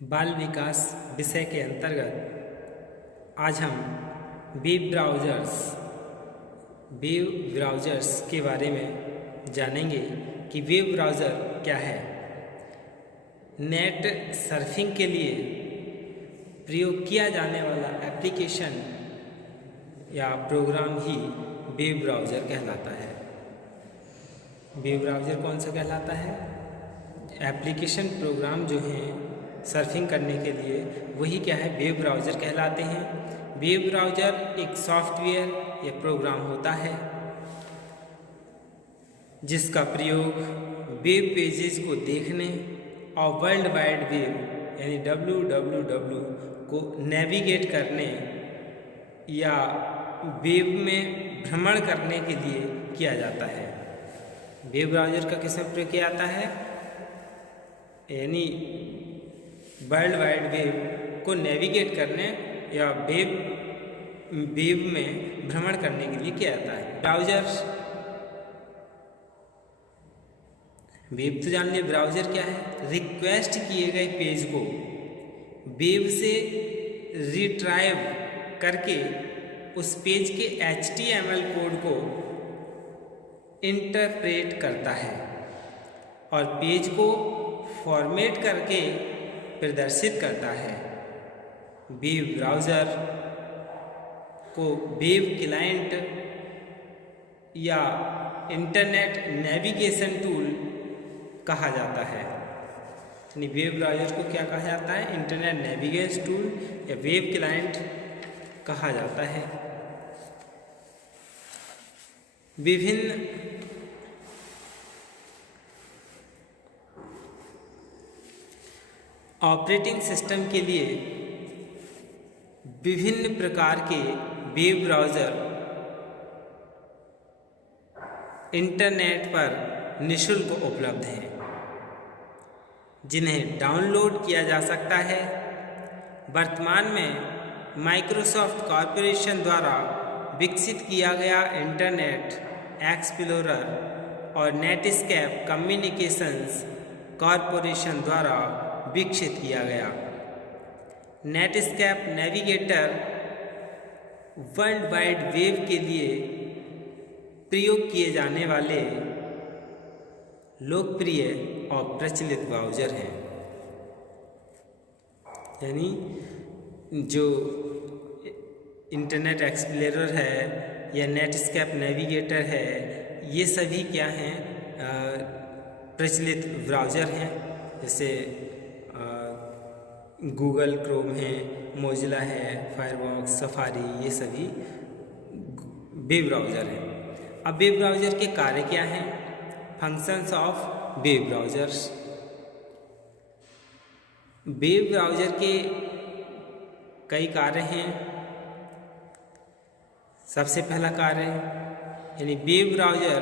बाल विकास विषय के अंतर्गत आज हम वेब ब्राउज़र्स के बारे में जानेंगे कि वेब ब्राउज़र क्या है। नेट सर्फिंग के लिए प्रयोग किया जाने वाला एप्लीकेशन या प्रोग्राम ही वेब ब्राउज़र कहलाता है। वेब ब्राउज़र कौन सा कहलाता है? एप्लीकेशन प्रोग्राम जो हैं सर्फिंग करने के लिए वही क्या है, वेब ब्राउज़र कहलाते हैं। वेब ब्राउज़र एक सॉफ्टवेयर या प्रोग्राम होता है जिसका प्रयोग वेब पेजेस को देखने और वर्ल्ड वाइड वेब यानी www को नेविगेट करने या वेब में भ्रमण करने के लिए किया जाता है। वेब ब्राउज़र का किस में प्रयोग किया जाता है? यानी वर्ल्ड वाइड वेब को नेविगेट करने या वेब में भ्रमण करने के लिए किया जाता है। ब्राउज़र, वेब तो जान लिया, ब्राउज़र क्या है? रिक्वेस्ट किए गए पेज को वेब से रिट्राइव करके उस पेज के HTML कोड को इंटरप्रेट करता है और पेज को फॉर्मेट करके प्रदर्शित करता है। वेब ब्राउज़र को वेब क्लाइंट या इंटरनेट नेविगेशन टूल कहा जाता है। यानी वेब ब्राउज़र को क्या कहा जाता है? इंटरनेट नेविगेशन टूल या वेब क्लाइंट कहा जाता है। विभिन्न ऑपरेटिंग सिस्टम के लिए विभिन्न प्रकार के वेब ब्राउज़र इंटरनेट पर निःशुल्क उपलब्ध हैं, जिन्हें डाउनलोड किया जा सकता है। वर्तमान में माइक्रोसॉफ्ट कॉरपोरेशन द्वारा विकसित किया गया इंटरनेट एक्सप्लोरर और नेटस्केप कम्युनिकेशंस कॉरपोरेशन द्वारा विकसित किया गया Netscape navigator world wide web के लिए प्रयोग किए जाने वाले लोकप्रिय और प्रचलित ब्राउज़र हैं। यानी जो इंटरनेट एक्सप्लोरर है या नेटस्केप नेविगेटर है, ये सभी क्या हैं? प्रचलित ब्राउज़र हैं। जैसे गूगल क्रोम है, मोजिला है, फायरफॉक्स, सफारी, ये सभी वेब ब्राउज़र हैं। अब वेब ब्राउज़र के कार्य क्या हैं? Functions of web browsers. Web browser के कई कार्य हैं। सबसे पहला कार्य यानी वेब ब्राउज़र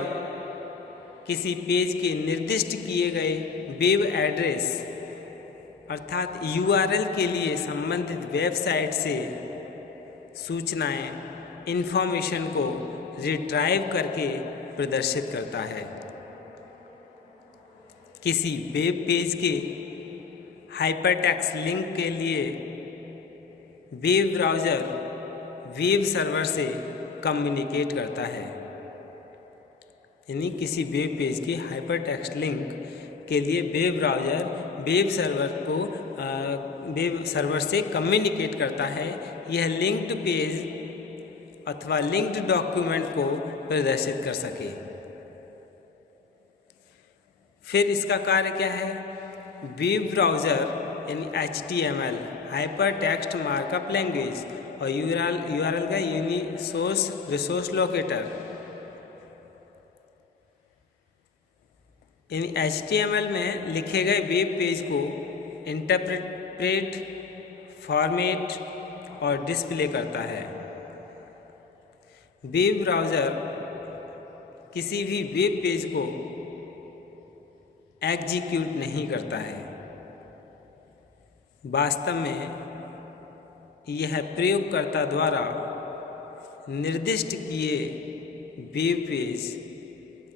किसी पेज के निर्दिष्ट किए गए वेब एड्रेस अर्थात URL के लिए संबंधित वेबसाइट से सूचनाएं, इंफॉर्मेशन को रिट्राइव करके प्रदर्शित करता है। किसी वेब पेज के हाइपरटेक्स्ट लिंक के लिए वेब ब्राउज़र वेब सर्वर से कम्युनिकेट करता है। यानी किसी वेब पेज के हाइपरटेक्स्ट लिंक के लिए वेब ब्राउज़र वेब सर्वर से कम्युनिकेट करता है। यह लिंक्ड पेज अथवा लिंक्ड डॉक्यूमेंट को प्रदर्शित कर सके। फिर इसका कार्य क्या है? वेब ब्राउज़र यानी HTML हाइपरटेक्स्ट मार्कअप लैंग्वेज और URL का यूनिसोर्स रिसोर्स लोकेटर यानी HTML में लिखे गए वेब पेज को इंटरप्रेट, फॉर्मेट और डिस्प्ले करता है। वेब ब्राउज़र किसी भी वेब पेज को एग्जीक्यूट नहीं करता है। वास्तव में यह प्रयोगकर्ता द्वारा निर्दिष्ट किए वेब पेज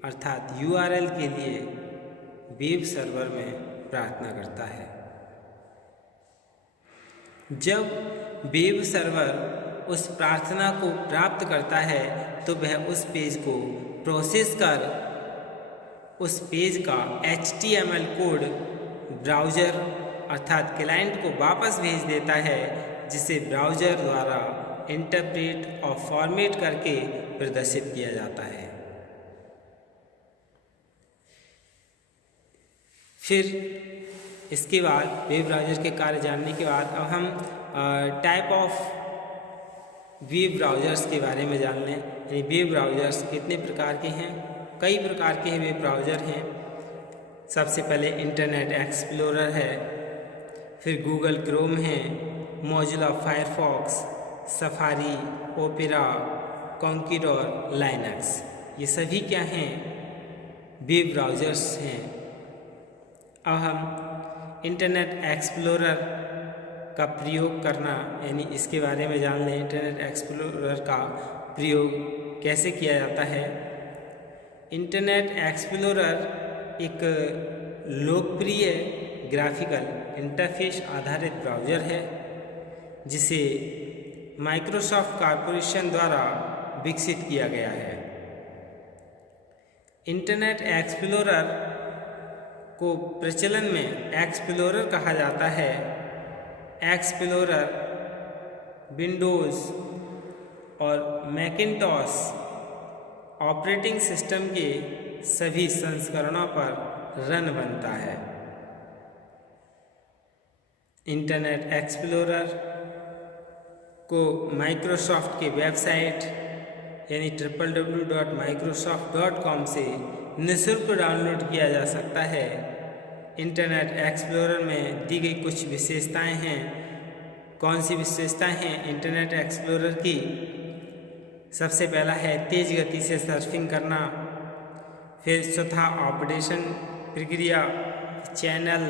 अर्थात URL के लिए वेब सर्वर में प्रार्थना करता है। जब वेब सर्वर उस प्रार्थना को प्राप्त करता है तो वह उस पेज को प्रोसेस कर उस पेज का HTML कोड ब्राउज़र अर्थात क्लाइंट को वापस भेज देता है, जिसे ब्राउज़र द्वारा इंटरप्रेट और फॉर्मेट करके प्रदर्शित किया जाता है। फिर इसके बाद वेब ब्राउज़र के कार्य जानने के बाद अब हम टाइप ऑफ वेब ब्राउज़र्स के बारे में जान लें। यानी वेब ब्राउज़र्स कितने प्रकार के हैं? कई प्रकार के वेब ब्राउज़र हैं। सबसे पहले इंटरनेट एक्सप्लोरर है, फिर गूगल क्रोम है, Mozilla Firefox, Safari, Opera, Konqueror, Linux. ये सभी क्या हैं? वेब ब्राउज़र्स हैं। अब हम इंटरनेट एक्सप्लोरर का प्रयोग करना यानी इसके बारे में जान लें। इंटरनेट एक्सप्लोरर का प्रयोग कैसे किया जाता है? इंटरनेट एक्सप्लोरर एक लोकप्रिय ग्राफिकल इंटरफेस आधारित ब्राउज़र है जिसे माइक्रोसॉफ्ट कॉरपोरेशन द्वारा विकसित किया गया है। इंटरनेट एक्सप्लोरर को प्रचलन में एक्सप्लोरर कहा जाता है। एक्सप्लोरर विंडोज़ और मैकिन्टॉश ऑपरेटिंग सिस्टम के सभी संस्करणों पर रन बनता है। इंटरनेट एक्सप्लोरर को माइक्रोसॉफ्ट के वेबसाइट यानी www.microsoft.com से निःशुल्क डाउनलोड किया जा सकता है। इंटरनेट एक्सप्लोरर में दी गई कुछ विशेषताएं हैं। कौन सी विशेषताएं हैं इंटरनेट एक्सप्लोरर की? सबसे पहला है तेज़ गति से सर्फिंग करना, फिर स्वतः ऑपरेशन प्रक्रिया, चैनल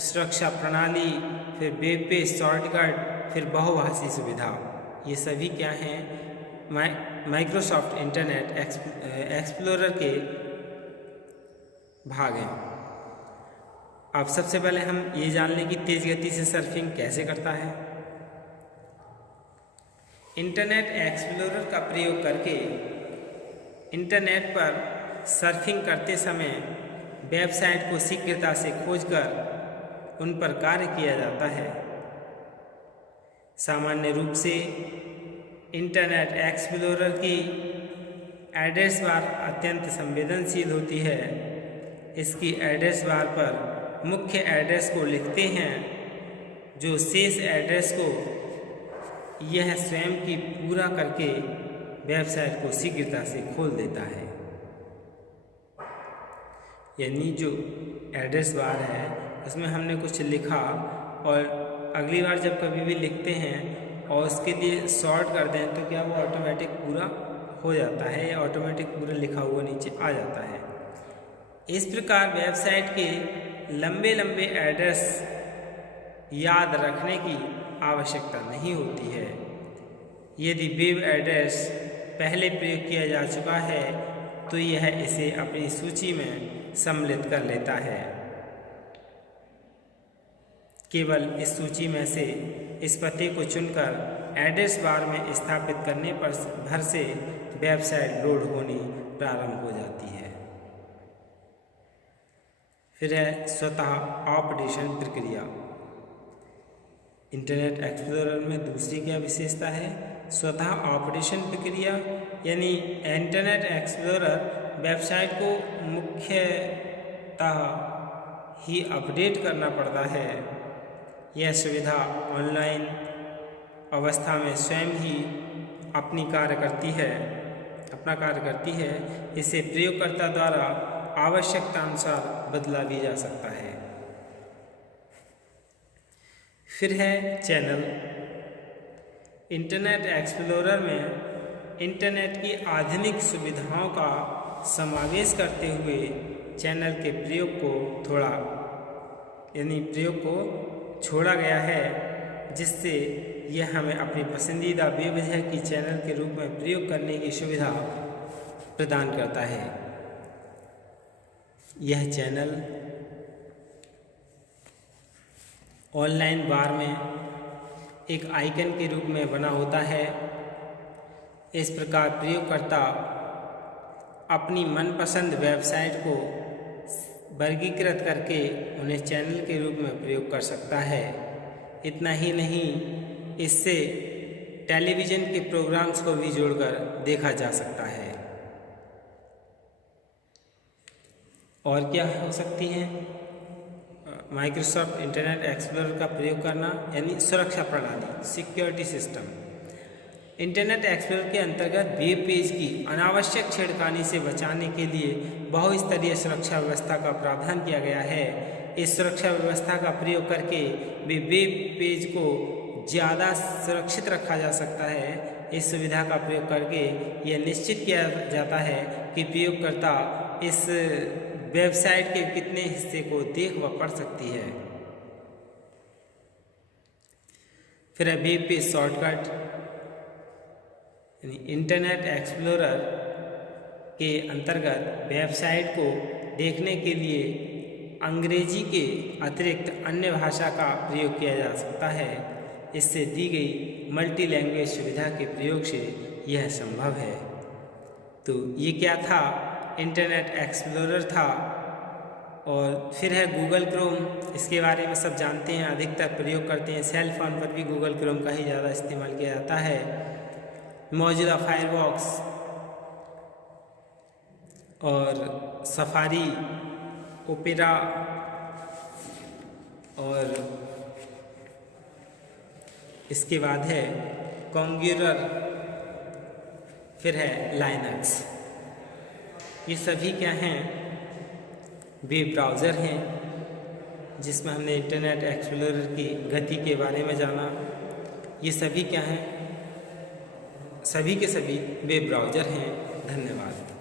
सुरक्षा प्रणाली, फिर वेब पेज शॉर्टकट, फिर बहुभाषी सुविधा। ये सभी क्या हैं? माइक्रोसॉफ्ट इंटरनेट एक्सप्लोरर के भाग हैं। अब सबसे पहले हम ये जान लें कि तेज़ गति से सर्फिंग कैसे करता है। इंटरनेट एक्सप्लोरर का प्रयोग करके इंटरनेट पर सर्फिंग करते समय वेबसाइट को शीघ्रता से खोजकर उन पर कार्य किया जाता है। सामान्य रूप से इंटरनेट एक्सप्लोरर की एड्रेस बार अत्यंत संवेदनशील होती है। इसकी एड्रेस बार पर मुख्य एड्रेस को लिखते हैं, जो शेष एड्रेस को यह स्वयं की पूरा करके वेबसाइट को शीघ्रता से खोल देता है। यानी जो एड्रेस बार है उसमें हमने कुछ लिखा और अगली बार जब कभी भी लिखते हैं और उसके लिए शॉर्ट कर दें तो क्या वो ऑटोमेटिक पूरा हो जाता है या ऑटोमेटिक पूरा लिखा हुआ नीचे आ जाता है। इस प्रकार वेबसाइट के लंबे लंबे एड्रेस याद रखने की आवश्यकता नहीं होती है। यदि वेब एड्रेस पहले प्रयोग किया जा चुका है तो यह इसे अपनी सूची में सम्मिलित कर लेता है। केवल इस सूची में से इस पते को चुनकर एड्रेस बार में स्थापित करने पर भर से वेबसाइट लोड होनी प्रारंभ हो जाती है। फिर है स्वतः ऑपरेशन प्रक्रिया। इंटरनेट एक्सप्लोरर में दूसरी क्या विशेषता है? स्वतः ऑपरेशन प्रक्रिया, यानी इंटरनेट एक्सप्लोरर वेबसाइट को मुख्यतः ही अपडेट करना पड़ता है। यह सुविधा ऑनलाइन अवस्था में स्वयं ही अपना कार्य करती है। इसे प्रयोगकर्ता द्वारा आवश्यकता अनुसार बदला भी जा सकता है। फिर है चैनल। इंटरनेट एक्सप्लोरर में इंटरनेट की आधुनिक सुविधाओं का समावेश करते हुए चैनल के प्रयोग को छोड़ा गया है, जिससे यह हमें अपनी पसंदीदा बेवजह की चैनल के रूप में प्रयोग करने की सुविधा प्रदान करता है। यह चैनल ऑनलाइन बार में एक आइकन के रूप में बना होता है। इस प्रकार प्रयोगकर्ता अपनी मनपसंद वेबसाइट को वर्गीकृत करके उन्हें चैनल के रूप में प्रयोग कर सकता है। इतना ही नहीं, इससे टेलीविज़न के प्रोग्राम्स को भी जोड़कर देखा जा सकता है। और क्या हो सकती हैं? माइक्रोसॉफ्ट इंटरनेट एक्सप्लोरर का प्रयोग करना, यानी सुरक्षा प्रणाली, सिक्योरिटी सिस्टम। इंटरनेट एक्सप्लोरर के अंतर्गत वेब पेज की अनावश्यक छेड़खानी से बचाने के लिए बहुस्तरीय सुरक्षा व्यवस्था का प्रावधान किया गया है। इस सुरक्षा व्यवस्था का प्रयोग करके भी वेब पेज को ज़्यादा सुरक्षित रखा जा सकता है। इस सुविधा का प्रयोग करके यह निश्चित किया जाता है कि प्रयोगकर्ता इस वेबसाइट के कितने हिस्से को देख व पढ़ सकती है। फिर है वेब पेज शॉर्टकट, यानी इंटरनेट एक्सप्लोरर के अंतर्गत वेबसाइट को देखने के लिए अंग्रेजी के अतिरिक्त अन्य भाषा का प्रयोग किया जा सकता है। इससे दी गई मल्टी लैंग्वेज सुविधा के प्रयोग से यह संभव है। तो ये क्या था? इंटरनेट एक्सप्लोरर था। और फिर है गूगल क्रोम। इसके बारे में सब जानते हैं, अधिकतर प्रयोग करते हैं। सेल फोन पर भी गूगल क्रोम का ही ज़्यादा इस्तेमाल किया जाता है। मौजूदा फायरफॉक्स और सफारी, ओपेरा और इसके बाद है कॉन्ग्यूरर, फिर है लाइनक्स। ये सभी क्या हैं? वेब ब्राउज़र हैं, जिसमें हमने इंटरनेट एक्सप्लोरर की गति के बारे में जाना। ये सभी क्या हैं? सभी के सभी वेब ब्राउज़र हैं। धन्यवाद।